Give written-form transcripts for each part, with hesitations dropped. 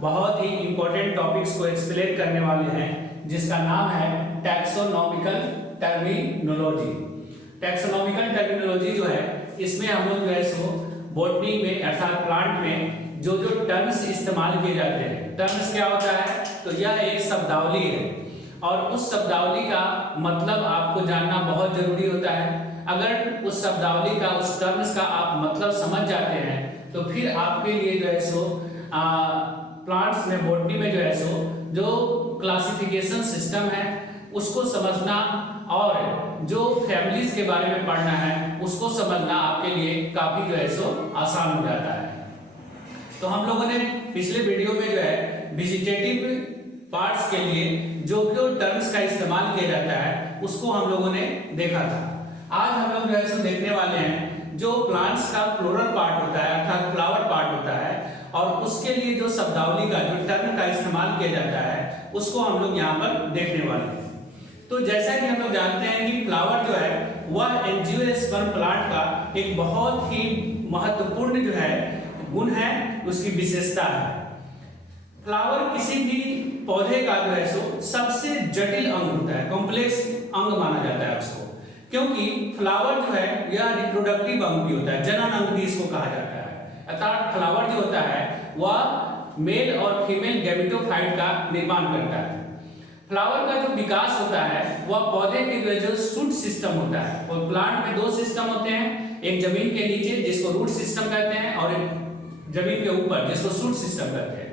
बहुत ही important topics को explain करने वाले हैं, जिसका नाम है टैक्सोनॉमिकल टर्मिनोलॉजी। टैक्सोनॉमिकल टर्मिनोलॉजी जो है, इसमें हम लोग जो है सो बॉटनी में अर्थात प्लांट में जो जो टर्म्स इस्तेमाल किए जाते हैं, टर्म्स क्या होता है, तो यह एक शब्दावली है और उस शब्दावली का मतलब आपको जानना बहुत जरूरी होता है। अगर उस शब्दावली का, उस टर्म्स का आप मतलब समझ जाते हैं तो फिर आपके लिए जो है सो प्लांट्स में, बॉटनी में जो है सो जो क्लासिफिकेशन सिस्टम है उसको समझना और जो फैमिलीज के बारे में पढ़ना है उसको समझना आपके लिए काफी जो है सो आसान हो जाता है। तो हम लोगों ने पिछले वीडियो में जो है वेजिटेटिव पार्ट्स के लिए जो जो टर्म्स का इस्तेमाल किया जाता है उसको हम लोगों ने देखा था। आज हम लोग जो है सो देखने वाले हैं जो प्लांट्स का फ्लोरल पार्ट होता है अर्थात फ्लावर पार्ट होता है और उसके लिए जो शब्दावली का, जो टर्म का इस्तेमाल किया जाता है उसको हम लोग यहाँ पर देखने वाले हैं। तो जैसा कि हम लोग जानते हैं कि फ्लावर जो है वह एंजियोस्पर्म प्लांट का एक बहुत ही महत्वपूर्ण जो है गुण है, उसकी विशेषता है। फ्लावर किसी भी पौधे का जो है सो सबसे जटिल अंग होता है, कॉम्प्लेक्स अंग माना जाता है उसको, क्योंकि फ्लावर जो है यह रिप्रोडक्टिव अंग भी होता है, जनन अंग भी इसको कहा जाता है। अर्थात फ्लावर जो होता है वह मेल और फीमेल गैमेटोफाइट का निर्माण करता है। फ्लावर का जो विकास होता है वह पौधे के जो शूट सिस्टम होता है, और प्लांट में दो सिस्टम होते हैं, एक जमीन के नीचे जिसको रूट सिस्टम कहते हैं और एक जमीन के ऊपर जिसको शूट सिस्टम कहते हैं।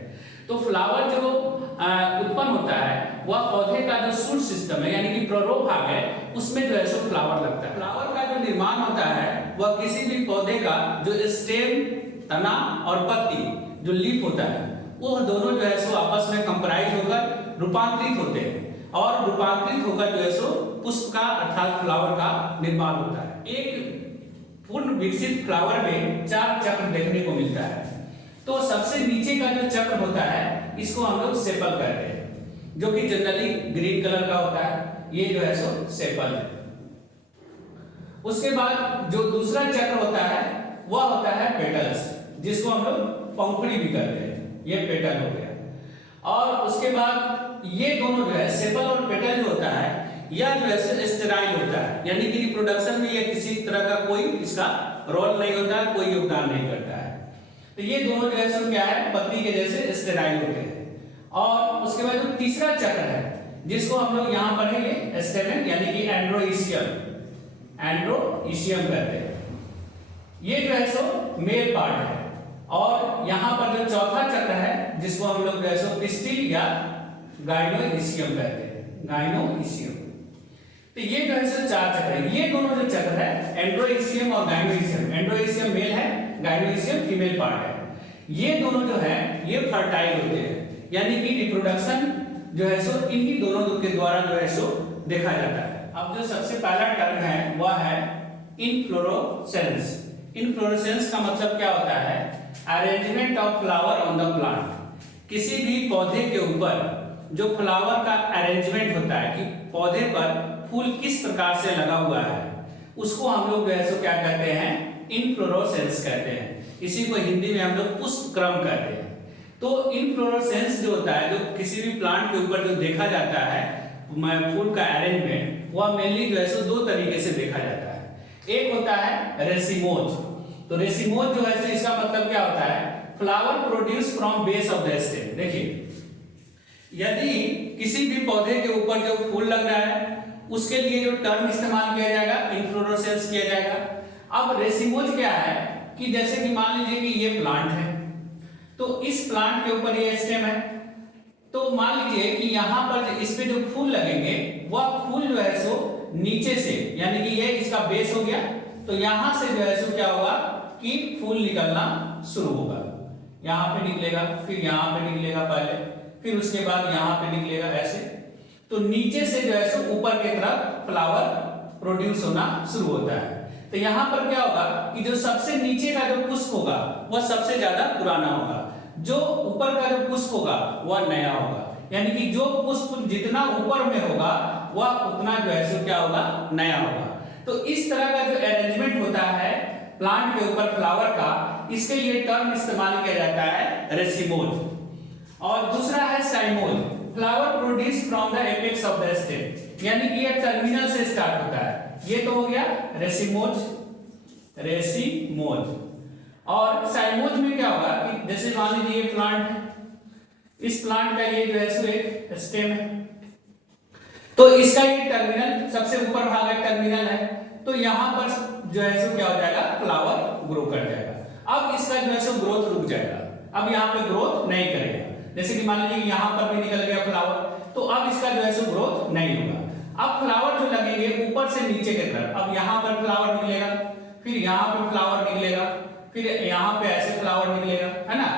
तो फ्लावर जो उत्पन्न होता है वह पौधे का जो शूट सिस्टम है यानी कि प्ररोह भाग है उसमें जो है सो फ्लावर लगता है। फ्लावर का जो निर्माण होता है वह किसी भी पौधे का जो स्टेम, तना और पत्ती जो लीफ होता है वो दोनों जो है सो आपस में कंप्राइज होकर रूपांतरित होते हैं और रूपांतरित होकर जो है सो पुष्प का अर्थात फ्लावर का निर्माण होता है। एक पूर्ण विकसित फ्लावर में 4 चक्र देखने को मिलता है। तो सबसे नीचे का जो चक्र होता है इसको हम लोग सेपल कहते हैं, जो कि जनरली ग्रीन कलर का होता है, ये जो है सो सेपल है। उसके बाद जो दूसरा चक्र होता है वह होता है पेटल्स, जिसको हम लोग पंखुड़ी भी कहते हैं, ये पेटल हो गया। और उसके बाद ये दोनों जो है सेपल और पेटल जो होता है यह जो है स्टेराइल होता है, यानी कि रिप्रोडक्शन में ये किसी तरह का कोई इसका रोल नहीं होता है, कोई योगदान नहीं करता है। तो ये दोनों जो है सो क्या है, पत्ती के जैसे स्टेराइल होते हैं। और उसके बाद जो तीसरा चक्र है जिसको हम लोग यहाँ पढ़ेंगे स्टेमेन यानी कि एंड्रोइशियम, एंड्रोइशियम कहते हैं, ये जो है सो मेल पार्ट है। और यहाँ पर जो चौथा चक्र है जिसको हम लोग जो है सो पिस्टिल या गाइनोइशियम कहते हैं, गाइनोइशियम। तो ये जो है सो 4 चक्र है। ये दोनों जो चक्र है एंड्रोइशियम और गाइनोइशियम, एंड्रोइशियम मेल है, गाइनोइशियम फीमेल पार्ट है, ये दोनों जो है ये फर्टाइल होते हैं, यानी कि रिप्रोडक्शन जो है सो इन्हीं दोनों के द्वारा जो है सो देखा जाता है। अब जो सबसे पहला टर्म है वह है इनफ्लोरोसेंस। इनफ्लोरोसेंस का मतलब क्या होता है, arrangement of flower on the plant. किसी भी पौधे के ऊपर जो फ्लावर का अरेंजमेंट होता है कि पौधे पर फूल किस प्रकार से लगा हुआ है उसको हम लोग जो है सो क्या कहते हैं, इनफ्लोरोसेंस कहते हैं। इसी को हिंदी में हम लोग पुष्प क्रम कहते हैं। तो इनफ्लोरोसेंस जो होता है, जो किसी भी प्लांट के ऊपर जो देखा जाता है फूल का अरेंजमेंट, वह मेनली जो है सो 2 तरीके से देखा जाता है। एक होता है रेसिमोज। तो रेसिमोज जो है इसका मतलब क्या होता है, flower produce from base of the stem. देखिए, यदि किसी भी पौधे के ऊपर जो फूल लग रहा है उसके लिए जो टर्म इस्तेमाल किया जाएगा इनफ्लोरोसेंस किया जाएगा। अब रेसिमोज क्या है कि जैसे कि मान लीजिए कि ये प्लांट है, तो इस प्लांट के ऊपर ये स्टेम है, तो मान लीजिए कि यहाँ पर इस पे जो फूल लगेंगे वह फूल जो है सो नीचे से, यानी कि ये इसका बेस हो गया, तो यहाँ से जो है सो क्या होगा कि फूल निकलना शुरू होगा। यहाँ पे निकलेगा, फिर यहाँ पे निकलेगा पहले, फिर उसके बाद यहाँ पे निकलेगा ऐसे। तो नीचे से जो है सो ऊपर की तरफ फ्लावर प्रोड्यूस होना शुरू होता है। तो यहाँ पर क्या होगा कि जो सबसे नीचे का जो पुष्प होगा वह सबसे ज्यादा पुराना होगा, जो ऊपर का जो पुष्प होगा वह नया होगा, यानी कि जो पुष्प जितना ऊपर में होगा वह उतना जो है सो क्या होगा, नया होगा। तो इस तरह का जो अरेंजमेंट होता है प्लांट के ऊपर फ्लावर का, इसके लिए टर्म इस्तेमाल किया जाता है रेसिमोज। और दूसरा है cymose, flower produce from the apex of the stem, यानी कि ये टर्मिनल से स्टार्ट होता है। ये तो हो गया रेसिमोज, रेसिमोज। और साइमोज में क्या होगा कि जैसे मान लीजिए ये प्लांट है, इस प्लांट का ये जो है सो एक स्टेम है, तो इसका ये टर्मिनल सबसे ऊपर भाग है, टर्मिनल है, तो यहां पर जो है सो क्या हो जाएगा, फ्लावर ग्रो कर जाएगा। अब इसका जो है सो ग्रोथ रुक जाएगा, अब यहाँ पे ग्रोथ नहीं करेगा। जैसे कि मान लीजिए यहाँ पर भी निकल गया फ्लावर, तो अब इसका जो है सो ग्रोथ नहीं होगा। अब फ्लावर जो लगेंगे ऊपर से नीचे की तरफ, अब यहाँ पर फ्लावर निकलेगा, फिर यहाँ पर फ्लावर निकलेगा, फिर यहाँ पे ऐसे फ्लावर निकलेगा, है ना।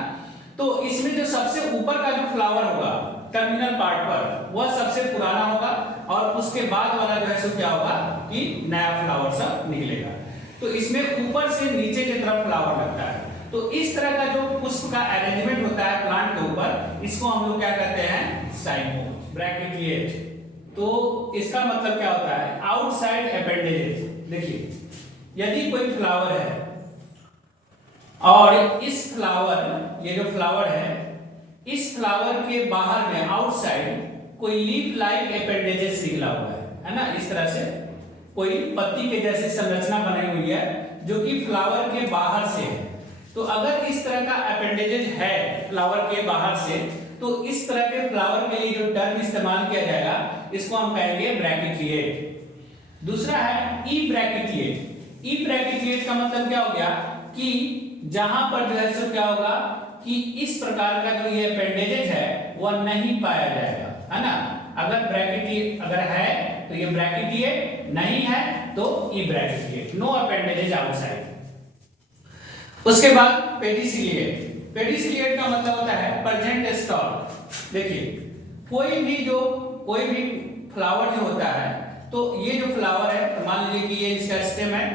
तो इसमें जो सबसे ऊपर का जो फ्लावर होगा टर्मिनल पार्ट पर, वह सबसे पुराना होगा, और उसके बाद वाला जो है सो क्या होगा कि नया फ्लावर सब निकलेगा। तो इसमें ऊपर से नीचे की तरफ फ्लावर लगता है। तो इस तरह का जो पुष्प का अरेंजमेंट होता है प्लांट के ऊपर, इसको हम लोग क्या कहते हैं, साइमोज, ब्रैकेटिएट। तो इसका मतलब क्या होता है, आउटसाइड अपेंडेजेस। देखिए यदि कोई फ्लावर है और इस फ्लावर, ये जो फ्लावर है, इस फ्लावर के बाहर में आउटसाइड कोई लीफ लाइक अपेंडेजेस निकला हुआ है ना, इस तरह से कोई पत्ती के जैसी संरचना बनी हुई है जो कि फ्लावर के बाहर से है। तो अगर इस तरह का अपेंडेजेस है फ्लावर के बाहर से, तो इस तरह के फ्लावर के लिए जो टर्म इस्तेमाल किया जाएगा, इसको हम कहेंगे ब्रैकेटिएट। दूसरा है ई ब्रैकेटिएट। ई ब्रैकेटिएट का मतलब क्या हो गया कि जहां पर जो है सो क्या होगा कि इस प्रकार का जो ये अपेंडेजेस है वह नहीं पाया जाएगा, है ना। अगर ब्रैकेटिएट अगर है तो ये ब्रैकेटिएट, नहीं है तो ई ब्रैकेटिएट, नो अपेंडेजेस आउटसाइड। उसके बाद पेडिसिलिएट। पेडिसिलिएट का मतलब होता है प्रेजेंट स्टॉक। देखिए कोई भी फ्लावर जो होता है, तो ये जो फ्लावर है, तो मान लीजिए कि ये इसका स्टेम है,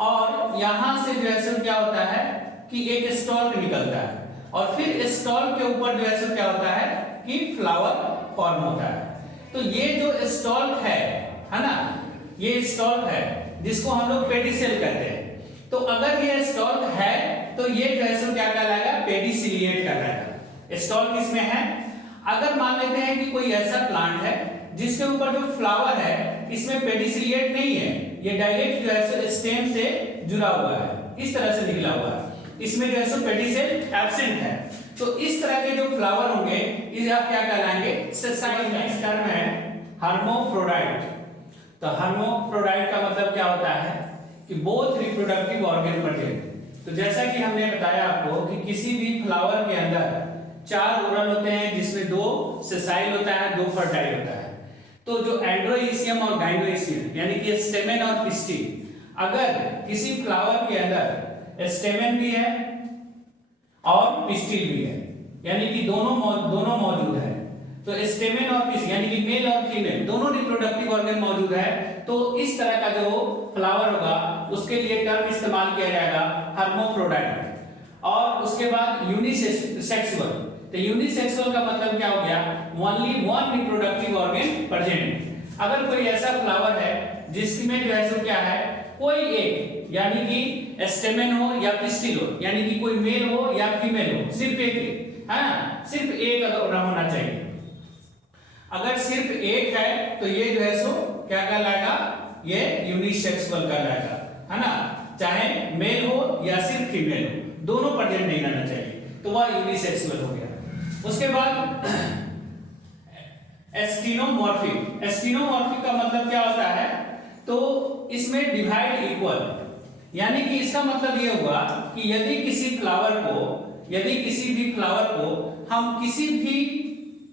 और यहां से जो है सो क्या होता है कि एक स्टॉक निकलता है, और फिर स्टॉक के ऊपर जो है सो क्या होता है कि फ्लावर फॉर्म होता है। तो ये जो स्टॉक है ना, ये स्टॉक है जिसको हम लोग पेडिसेल कहते हैं। तो अगर ये स्टॉक है तो ये जो है सो क्या कहलाएगा, पेडिसिलिएट कहलाएगा। स्टॉक इसमें है। अगर मान लेते हैं कि कोई ऐसा प्लांट है जिसके ऊपर जो फ्लावर है इसमें पेडिसिलिएट नहीं है, ये डायरेक्ट जो है सो स्टेम से जुड़ा हुआ है, इस तरह से निकला हुआ है, इसमें जो है सो पेडिसेल एब्सेंट है, तो इस तरह के जो फ्लावर होंगे इसे आप क्या कहलाएंगे, सेसाइल। नेक्स्ट टर्म है हर्मोफ्रोडाइट। तो हर्मोफ्रोडाइट का मतलब क्या होता है कि बोथ रिप्रोडक्टिव ऑर्गन प्रेजेंट। तो जैसा कि हमने बताया आपको कि किसी भी फ्लावर के अंदर 4 ओरल होते हैं, जिसमें 2 सेसाइल होता है, 2 फर्टाइल होता है। तो जो एंड्रोइसियम और गाइनोइसियम यानी कि स्टेमेन और पिस्टिल, अगर किसी फ्लावर के अंदर स्टेमेन भी है और पिस्टिल भी है, यानी कि दोनों मौजूद है, तो स्टेमेन और पिस्टिल यानी कि मेल और फीमेल दोनों रिप्रोडक्टिव ऑर्गन मौजूद है, तो इस तरह का जो फ्लावर होगा उसके लिए टर्म इस्तेमाल किया जाएगा हर्मोफ्रोडाइट। और उसके बाद यूनिसेक्सुअल। तो यूनिसेक्सुअल का मतलब क्या हो गया, only one reproductive organ present. अगर कोई ऐसा फ्लावर है जिसमें जो है सो क्या है, कोई एक यानी कि स्टेमेन हो या पिस्टिल हो, यानी कि कोई मेल हो या फीमेल हो, सिर्फ एक है ना, सिर्फ एक अगर होना चाहिए। अगर सिर्फ एक है तो ये जो है सो क्या कहलाएगा, ये यूनिसेक्सुअल कहलाएगा, है ना। चाहे मेल हो या सिर्फ फीमेल हो, दोनों प्रेजेंट नहीं रहना चाहिए, तो वह यूनिसेक्सुअल हो गया। उसके बाद एस्टिनोमॉर्फिक। एस्टिनोमॉर्फिक का मतलब क्या होता है, तो इसमें डिवाइड इक्वल, यानी कि इसका मतलब ये हुआ कि यदि किसी भी फ्लावर को हम किसी भी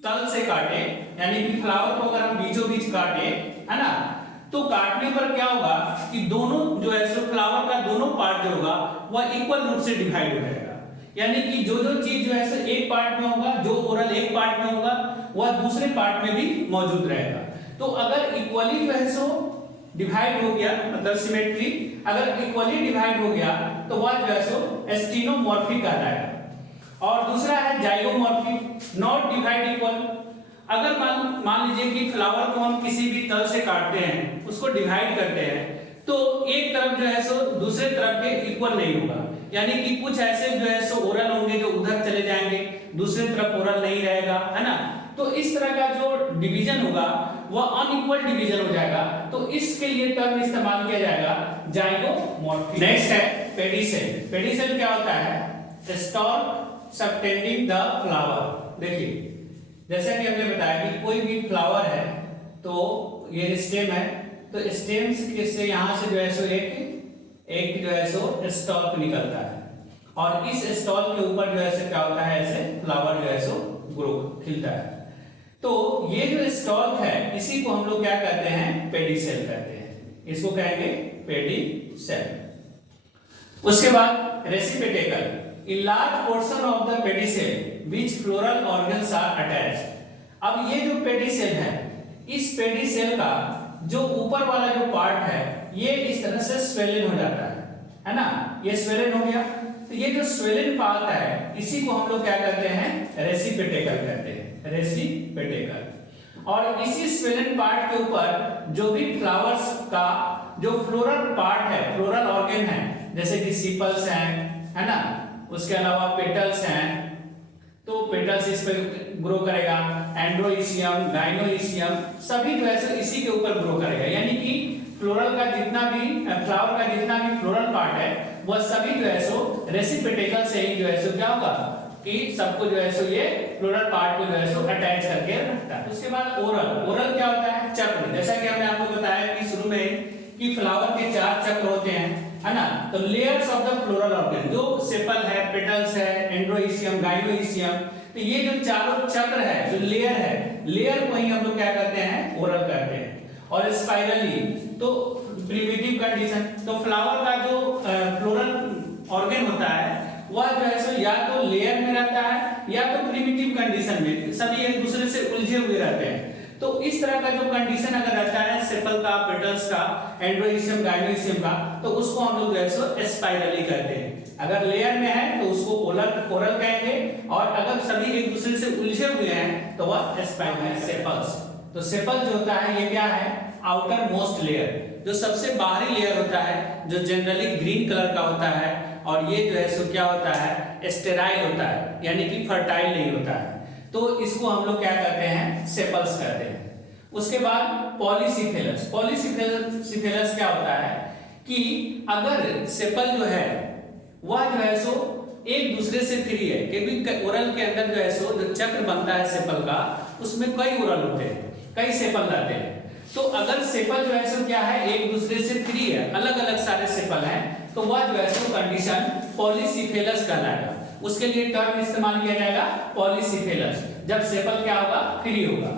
तल से काटे, यानी कि फ्लावर को अगर हम बीचों बीच काटे, है ना, तो काटने पर क्या होगा कि दोनों जो है सो फ्लावर का दोनों पार्ट जो होगा वह इक्वल रूप से डिवाइड हो जाएगा। यानी कि जो चीज जो है सो एक पार्ट में होगा, जो ओरल एक पार्ट में होगा, वह दूसरे पार्ट में भी मौजूद रहेगा। तो अगर इक्वली जो है सो डिवाइड हो गया, मतलब सिमेट्री, अगर इक्वली डिवाइड हो गया तो वह जो है सो एस्टिनोमॉर्फिक कहलाएगा। और दूसरा है जाइगोमॉर्फिक, नॉट डिवाइड इक्वल। अगर मान लीजिए कि फ्लावर को हम किसी भी तल से काटते हैं, उसको डिवाइड करते हैं, तो एक तरफ जो है सो दूसरे तरफ के इक्वल नहीं होगा, यानी कि कुछ ऐसे जो है सो ओरल होंगे जो उधर चले जाएंगे, दूसरी तरफ ओरल नहीं रहेगा, है ना। तो इस तरह का जो डिवीजन होगा वह अनइक्वल डिवीजन हो जाएगा, तो इसके लिए टर्म इस्तेमाल किया जाएगा जाइगोमॉर्फिक। नेक्स्ट है पेडिसेल। पेडिसेल क्या होता है? Stock subtending the flower. देखिए जैसा कि हमने बताया कि कोई भी फ्लावर है तो ये स्टेम है, तो स्टेम से यहाँ से जो है सो एक जो है सो स्टॉक निकलता है, और इस स्टॉक के ऊपर जो है सो क्या होता है, ऐसे फ्लावर जो है सो ग्रो खिलता है। तो ये जो स्टॉक है इसी को हम लोग क्या कहते हैं? पेडिसेल कहते हैं, इसको कहेंगे पेडिसेल। उसके बाद रेसिपिटेकल। A large portion of the pedicel which floral organs are attached। अब ये जो पेडिसेल है, इस पेडिसेल का जो ऊपर वाला जो पार्ट है ये इस तरह से स्वेलन हो जाता है ना, ये स्वेलन हो गया। तो ये जो स्वेलन पार्ट है इसी को हम लोग क्या कहते हैं? रेसिपिटेकल कहते हैं, रेसिपिटेकल। और इसी स्वेलन पार्ट के ऊपर जो भी फ्लावर्स का जो फ्लोरल पार्ट है, फ्लोरल ऑर्गन है, जैसे कि सीपल्स हैं, है ना, उसके अलावा पेटल्स हैं, तो पेटल्स इस पे ग्रो करेगा, एंड्रोइशियम, गाइनोइशियम सभी जो है इसी के ऊपर ग्रो करेगा। यानी कि फ्लोरल का जितना भी फ्लावर का जितना भी फ्लोरल पार्ट है वह सभी जो है सो रेसिपिटेकल से ही जो है सो क्या होगा कि सबको जो है सो ये फ्लोरल पार्ट को जो है सो अटैच करके रखता है। उसके बाद ओरल। ओरल क्या होता है? चक्र। जैसा कि हमने आपको बताया कि शुरू में कि फ्लावर के 4 चक्र होते हैं, है ना। तो layers of the floral organ, जो सेपल है, पेटल्स है, एंड्रोइशियम, गाइनोइशियम, तो ये जो चारों चक्र है, जो लेयर है, लेयर को ही हम लोग क्या कहते हैं? ओरल कहते हैं। और स्पाइरली तो प्रिमिटिव कंडीशन, तो फ्लावर का जो फ्लोरल ऑर्गन होता है वह जो है सो या तो लेयर में रहता है या तो प्रिमिटिव कंडीशन में, सभी एक दूसरे से उलझे हुए रहते हैं। तो इस तरह का जो कंडीशन अगर रहता है सेपल का, पेटल्स का, एंड्रोइशियम, गाइनोइशियम का, तो उसको हम लोग जो है सो स्पाइरली कहते हैं। अगर लेयर में है तो उसको ओरल कहेंगे, और अगर सभी एक दूसरे से उलझे हुए हैं तो वह स्पाइरल। सेपल्स, तो सेपल जो होता है ये क्या है? आउटर मोस्ट लेयर, जो सबसे बाहरी लेयर होता है, जो जनरली ग्रीन कलर का होता है, और ये जो है सो क्या होता है? स्टेराइल होता है, यानी कि फर्टाइल नहीं होता है, तो इसको हम लोग क्या कहते हैं? सेपल्स कहते हैं। उसके बाद पॉलीसिफेलस। पॉलीसिफेलस क्या होता है कि अगर सेपल जो है वह जो है सो एक दूसरे से फ्री है, क्योंकि ओरल के अंदर जो है सो जो चक्र बनता है सेपल का, उसमें कई ओरल होते हैं, कई सेपल रहते हैं। तो अगर सेपल जो है सो क्या है? एक दूसरे से फ्री है, अलग अलग सारे सेपल हैं, तो वह जो है सो कंडीशन पॉलीसिफेलस कहलाएगा। उसके लिए टर्म इस्तेमाल किया जाएगा पॉलीसिफेलस, जब सेपल क्या होगा? फ्री होगा।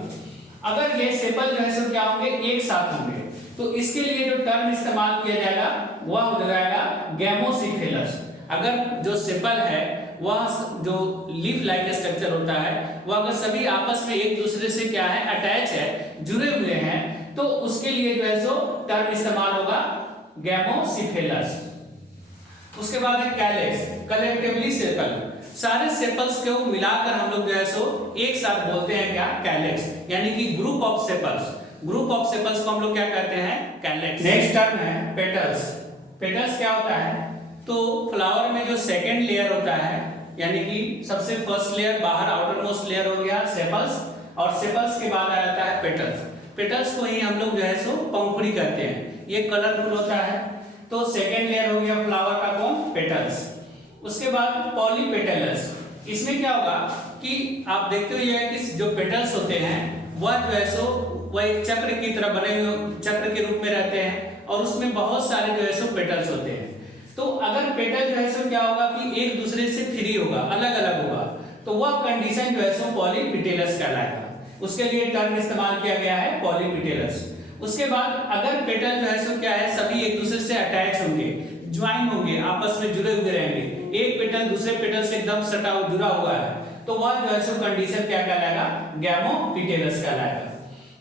अगर ये सेपल जो है सो क्या होंगे? एक साथ होंगे, तो इसके लिए जो टर्म इस्तेमाल किया जाएगा वह हो जाएगा गैमोसिफेलस। अगर जो सेपल है वह जो लीफ लाइक स्ट्रक्चर होता है, वह अगर सभी आपस में एक दूसरे से क्या है? अटैच है, जुड़े हुए हैं, तो उसके लिए जो है सो टर्म इस्तेमाल होगा गैमोसिफेलस। उसके बाद है कैलेक्स, कलेक्टिवली सेपल। सारे सेपल्स को मिलाकर हम लोग जो है सो एक साथ बोलते हैं क्या? कैलेक्स, यानी कि group of sepals. Group of sepals को हम लोग क्या कहते हैं? कैलेक्स। नेक्स्ट टर्म है पेटल्स। पेटल्स क्या होता है? तो फ्लावर में जो सेकंड लेयर होता है, यानी कि सबसे फर्स्ट लेयर बाहर आउटर मोस्ट लेयर हो गया सेपल्स, और सेपल्स के बाद आ जाता है पेटल्स। पेटल्स को ही हम लोग जो है सो पंखुड़ी कहते हैं, ये कलरफुल होता है। तो सेकंड लेयर हो गया फ्लावर का कौन? पेटल्स। उसके बाद पॉलीपेटलस। इसमें क्या होगा कि आप देखते हो ये कि जो पेटल्स होते हैं वह जो है सो वह एक चक्र की तरह बने हुए चक्र के रूप में रहते हैं, और उसमें बहुत सारे जो है सो पेटल्स होते हैं। तो अगर पेटल जो है सो क्या होगा कि एक दूसरे से फ्री होगा, अलग अलग होगा, तो वह कंडीशन जो है सो पॉलीपेटलस कहलाएगा। उसके लिए टर्म इस्तेमाल किया गया है पॉलीपेटलस। उसके बाद अगर पेटल जो है सो क्या है? सभी एक दूसरे से अटैच होंगे, ज्वाइन होंगे, आपस में जुड़े हुए रहेंगे, एक पेटल दूसरे पेटल से एकदम सटा जुड़ा हुआ है, तो वह जो है सो कंडीशन क्या कहलाएगा? गैमोपेटलस कहलाएगा।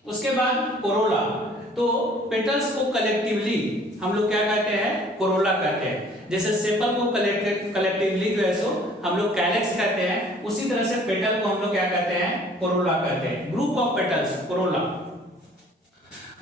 उसके बाद कोरोला। तो पेटल्स को कलेक्टिवली हम लोग क्या कहते हैं? कोरोला कहते हैं। जैसे सेपल को कलेक्टिवली जो है सो हम लोग कैलेक्स कहते हैं, उसी तरह से पेटल को हम लोग क्या कहते हैं? कोरोला कहते हैं। Group of petals, Corolla.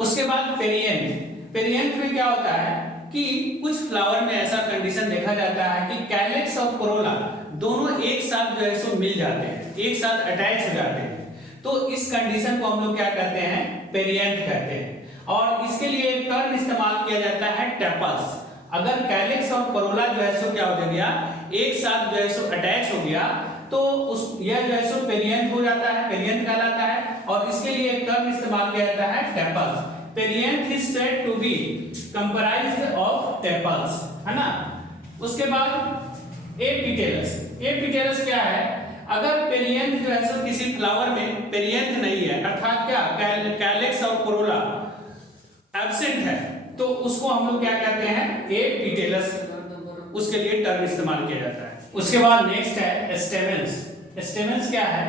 उसके बाद पेरिएंट। पेरिएंट में क्या होता है कि कुछ फ्लावर में ऐसा कंडीशन देखा जाता है कि कैलेक्स और कोरोला दोनों एक साथ जो है सो मिल जाते हैं, एक साथ अटैच हो जाते हैं। तो इस कंडीशन को हम लोग क्या कहते हैं, पेरिएंट कहते हैं। और इसके लिए एक टर्म इस्तेमाल किया जाता है टेपल्स। अगर कैलेक्स और कोरोला जो है सो क्या हो गया, एक साथ जो है सो अटैच हो गया, तो उस यह जो है सो पेरिएंट हो जाता है, पेरिएंट कहलाता है। और इसके लिए एक टर्म इस्तेमाल किया जाता है tepals. Perianth is said to be comprised of tepals, है ना। उसके बाद एपिटेलस। एपिटेलस क्या है, अगर पेरिएंट जो है सो किसी फ्लावर में पेरिएंट नहीं है, अर्थात क्या कैलेक्स और कोरोला एब्सेंट है, तो उसको हम लोग क्या कहते हैं, एपिटेलस। उसके लिए टर्म इस्तेमाल किया जाता है। उसके बाद नेक्स्ट है स्टेमेंस। स्टेमेंस क्या है,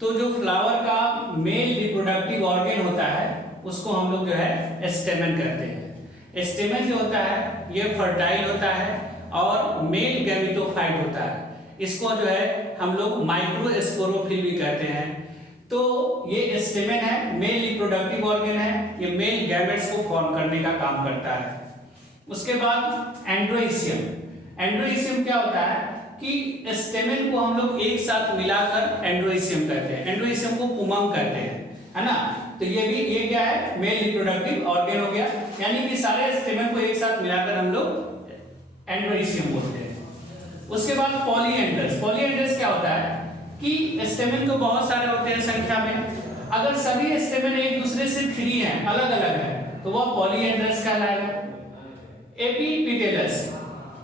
तो जो फ्लावर का मेल रिप्रोडक्टिव ऑर्गन होता है उसको हम लोग जो है स्टेमेन कहते हैं। स्टेमेन जो होता है ये फर्टाइल होता है और मेल गैमेटोफाइट होता है। इसको जो है हम लोग माइक्रोस्पोरोफिल भी कहते हैं। तो ये स्टेमेन है, मेल रिप्रोडक्टिव ऑर्गन है, ये मेल गैमेट्स को फॉर्म करने का काम करता है। उसके बाद एंड्रोइशियम। एंड्रोइशियम क्या होता है कि स्टेमेन को हम लोग एक साथ मिलाकर एंड्रोइशियम कहते हैं। एंड्रोइशियम को पुमम कहते हैं, है ना। तो ये क्या है, मेल रिप्रोडक्टिव ऑर्गन हो गया, यानी कि सारे स्टेमेन को एक साथ मिलाकर हम लोग एंड्रोइशियम बोलते हैं। उसके बाद पॉलीएंड्रस। पॉलीएंड्रस क्या होता है कि स्टेमेन तो बहुत सारे होते हैं संख्या में, अगर सभी स्टेमेन एक दूसरे से फ्री हैं, अलग अलग है, तो वह पॉलीएंड्रस कहलाएगा। एपिपिटेलस,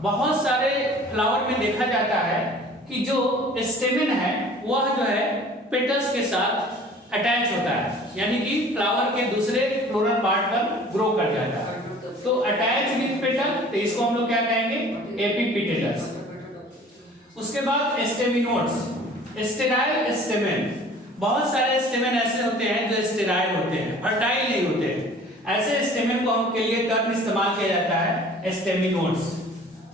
बहुत सारे फ्लावर में देखा जाता है कि जो स्टेमेन है वह जो है पेटल्स के साथ अटैच होता है, यानी कि फ्लावर के दूसरे फ्लोरल पार्ट पर ग्रो कर जाता है। तो अटैच विद पेटल, तो इसको हम लोग क्या कहेंगे, एपिपिटेलस। उसके बाद स्टेमिनोड्स। स्टेराइल स्टेमेन, बहुत सारे स्टेमेन ऐसे होते हैं जो स्टेराइल होते हैं, फर्टाइल नहीं होते। ऐसे स्टेमेन को हम के लिए टर्म इस्तेमाल किया जाता है स्टेमिनोड्स।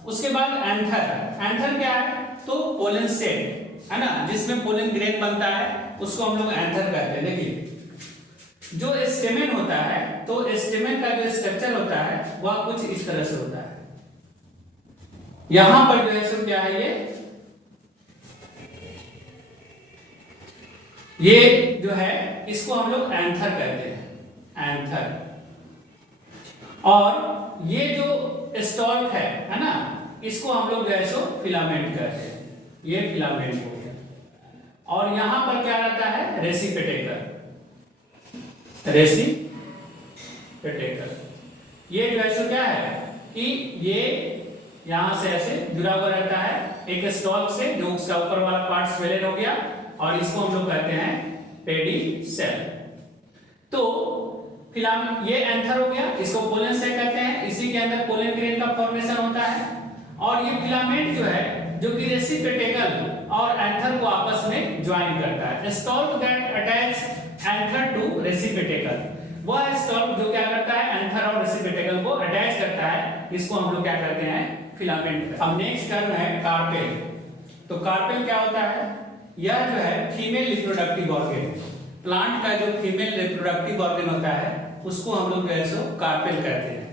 उसके बाद एंथर। एंथर क्या है, तो पोलन सेट, है ना, जिसमें पोलन ग्रेन बनता है, उसको हम लोग एंथर कहते हैं। देखिए जो स्टेमेन होता है, तो स्टेमेन का जो स्ट्रक्चर होता है वह कुछ इस तरह से होता है। यहां पर जो है सो क्या है, ये जो है इसको हम लोग एंथर कहते हैं, एंथर। और ये जो स्टॉक है ना, इसको हम लोग जो है सो फिलामेंट कहते हैं, ये फिलामेंट हो गया। और यहां पर क्या रहता है, रेसिपेटेकर। रेसिपेटेकर ये जो है सो क्या है कि ये यहां से ऐसे जुड़ा हुआ रहता है एक स्टॉक से, जो उसका ऊपर वाला पार्ट स्वेलन हो गया, और इसको हम लोग कहते हैं पेडिसेल। तो फिलामेंट ये एंथर हो गया, इसको पोलन सेक कहते हैं, इसी के अंदर पोलन ग्रेन का फॉर्मेशन होता है। और ये फिलामेंट जो है, जो कि रेसिपेटेकल और एंथर को आपस में ज्वाइन करता है। Stalk that attach anther to receptacle, वह स्टॉक जो क्या करता है, एंथर और रेसिपेटेकल को अटैच करता है, इसको हम लोग क्या कहते हैं, फिलामेंट। अब नेक्स्ट टर्म है कार्पेल। तो कार्पेल क्या होता है, यह जो है फीमेल रिप्रोडक्टिव ऑर्गन, प्लांट का जो फीमेल रिप्रोडक्टिव ऑर्गन होता है उसको हम लोग जो है सो कार्पेल कहते हैं।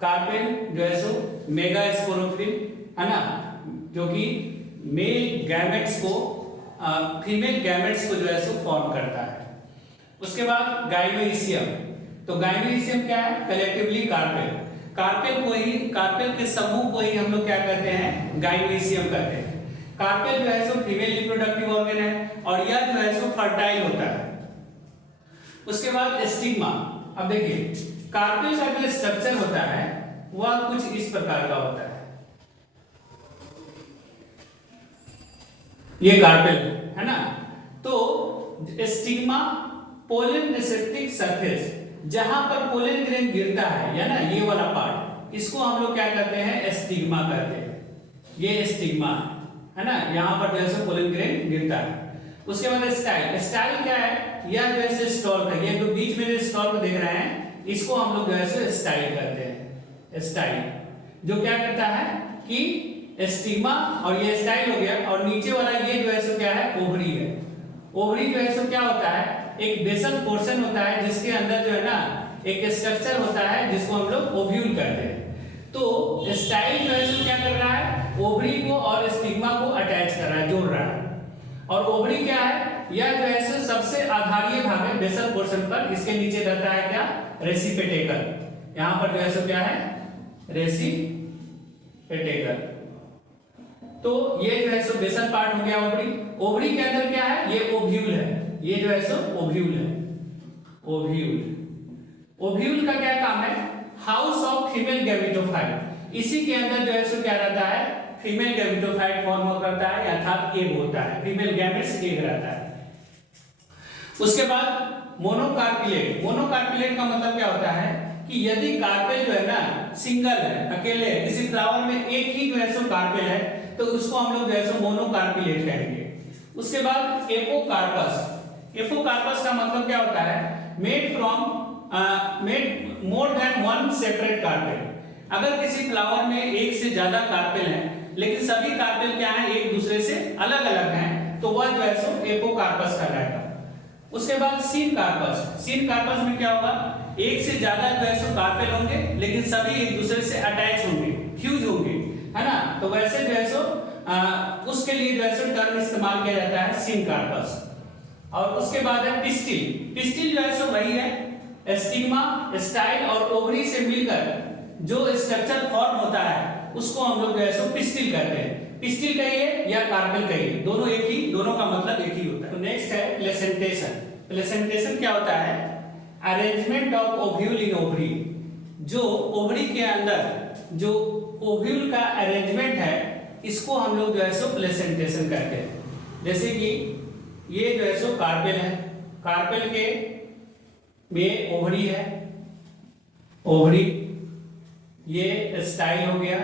कार्पेल जो है सो मेगास्पोरोफिल, है ना, जो कि मेल गैमेट्स को फीमेल गैमेट्स को जो है सो फॉर्म करता है। उसके बाद गाइनोइशियम। तो गाइनोइशियम क्या है, कलेक्टिवली कार्पेल। कार्पेल के समूह को ही हम लोग क्या कहते हैं, गाइनोइशियम कहते हैं। कार्पेल जो है सो फीमेल रिप्रोडक्टिव ऑर्गन है, और यह जो है सो फर्टाइल होता है। उसके बाद स्टिग्मा। अब देखिए कार्पेल का जो स्ट्रक्चर होता है वह कुछ इस प्रकार का होता है, ये कार्पेल है ना। तो स्टिग्मा पोलन रिसेप्टिव सरफेस, जहां पर पोलन ग्रेन गिरता है, या ना ये वाला पार्ट, इसको हम लोग क्या कहते हैं, स्टिग्मा कहते हैं। ये स्टिग्मा है ना, यहां पर जो है पोलन ग्रेन गिरता है। उसके बाद स्टाइल। स्टाइल क्या है, यह जो है स्टॉक है, ये जो बीच में जो स्टॉक देख रहे हैं, इसको हम लोग जो है स्टाइल कहते हैं। स्टाइल जो क्या करता है कि स्टिग्मा, और ये स्टाइल हो गया, और नीचे वाला ये जो है सो क्या है, ओवरी है। ओवरी जो है सो क्या होता है, एक बेसल पोर्शन होता है जिसके अंदर जो है ना एक स्ट्रक्चर होता है जिसको हम लोग ओव्यूल कहते हैं। तो स्टाइल जो है सो क्या कर रहा है, ओवरी को और स्टिग्मा को अटैच कर रहा है, जोड़ रहा है। और ओवरी क्या है, यह जो है सो सबसे आधारीय भाग है बेसल पोर्शन पर, इसके नीचे रहता है क्या, रेसिपेटेकल। यहाँ पर जो है सो क्या है, रेसिपेटेकल। तो ये जो है सो बेसल पार्ट हो गया ओवरी। ओवरी के अंदर क्या है, ये ओव्यूल है, ये जो है सो ओव्यूल है, ओव्यूल। ओव्यूल का क्या काम है, हाउस ऑफ फीमेल गैमेटोफाइट। इसी के अंदर जो है सो क्या रहता है, फीमेल गैमेटोफाइट फॉर्म करता है, अर्थात एग होता है, फीमेल गैमेट्स एग रहता है। उसके बाद मोनोकार्पिलेट। मोनोकार्पिलेट का मतलब क्या होता है कि यदि कार्पेल जो है ना सिंगल है, अकेले है, किसी फ्लावर में एक ही जो है सो कार्पेल है, तो उसको हम लोग जो है सो मोनोकार्पिलेट कहेंगे। उसके बाद एपोकार्पस। एपोकार्पस का मतलब क्या होता है, made more than one separate carpel. अगर किसी फ्लावर में एक से ज्यादा कार्पेल है, लेकिन सभी कार्पेल क्या है, एक दूसरे से अलग अलग हैं, तो वह जो है सो एपोकार्पस कहलाएगा। उसके बाद सीन कार्पस। सीन कार्पस में क्या होगा, एक से ज्यादा जो है सो कार्पेल होंगे, लेकिन सभी एक दूसरे से अटैच होंगे, फ्यूज होंगे, है ना। तो वैसे जो है सो उसके लिए जो है सो टर्म इस्तेमाल किया जाता है सीन कार्पस। और उसके बाद है पिस्टिल। पिस्टिल जो है सो वही है, स्टिग्मा, स्टाइल और ओवरी से मिलकर जो स्ट्रक्चर फॉर्म होता है, उसको हम लोग जो है सो पिस्टिल कहते हैं। पिस्टिल कहिए या कार्पेल कहिए, दोनों एक ही, दोनों का मतलब एक ही होता है। तो नेक्स्ट है प्लेसेंटेशन। प्लेसेंटेशन क्या होता है, arrangement of ovule in ovary. जो ओवरी के अंदर जो ओव्यूल का अरेंजमेंट है, इसको हम लोग जो है सो प्लेसेंटेशन कहते हैं। जैसे कि ये जो है सो कार्पेल है, कार्पेल के में ओवरी है, ओवरी, ये स्टाइल हो गया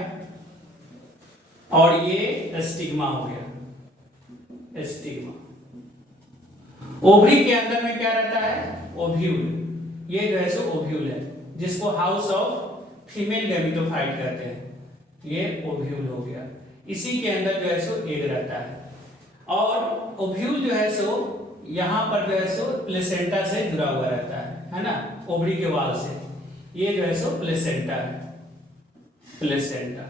और ये स्टिग्मा हो गया, स्टिग्मा। ओवरी के अंदर में क्या रहता है, ओव्यूल। ये जो है सो ओव्यूल है, जिसको हाउस ऑफ फीमेल गैमेटोफाइट कहते हैं, ये ओव्यूल हो गया। इसी के अंदर जो है सो एग रहता है। और ओव्यूल जो है सो यहाँ पर जो है सो प्लेसेंटा से जुड़ा हुआ रहता है ना, ओवरी के वाल से। ये जो है सो प्लेसेंटा है, प्लेसेंटा।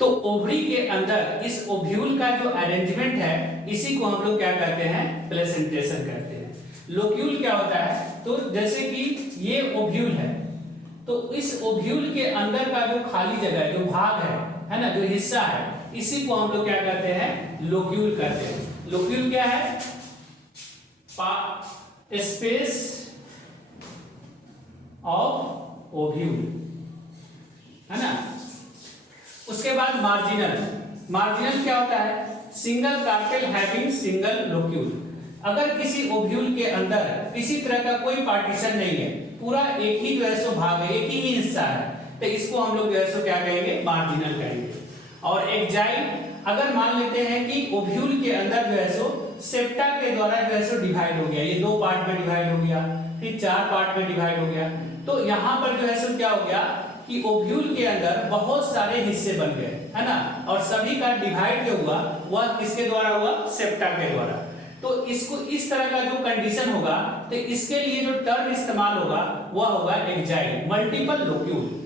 तो ओवरी के अंदर इस ओव्यूल का जो अरेंजमेंट है, इसी को हम लोग क्या कहते हैं, प्लेसेंटेशन कहते हैं। लोक्यूल क्या होता है, तो जैसे कि ये ओव्यूल है, तो इस ओव्यूल के अंदर का जो खाली जगह, जो भाग है ना, जो हिस्सा है, इसी को हम लोग क्या कहते हैं, लोक्यूल कहते हैं। लोक्यूल क्या है, स्पेस ऑफ ओव्यूल, है ना। उसके बाद मार्जिनल। मार्जिनल क्या होता है, single carpel having single locule. अगर किसी ओव्यूल के अंदर किसी तरह का कोई पार्टीशन नहीं है, पूरा एक ही जो है सो भाग है, एक ही हिस्सा है, तो इसको हम लोग जो है सो क्या कहेंगे, मार्जिनल कहेंगे। और एक्जाइल, अगर मान लेते हैं कि ओव्यूल के अंदर जो है सो सेप्टा के द्वारा जो है सो डिवाइड हो गया, ये 2 पार्ट में डिवाइड हो गया, फिर 4 पार्ट में डिवाइड हो गया, तो यहाँ पर जो है सो क्या हो गया कि ओव्यूल के अंदर बहुत सारे हिस्से बन गए, है ना। और सभी का डिवाइड जो हुआ वह किसके द्वारा हुआ, सेप्टा के द्वारा। तो इसको इस तरह का जो कंडीशन होगा, तो इसके लिए जो टर्म इस्तेमाल होगा वह होगा एक्जाइल, मल्टीपल लोक्यूल।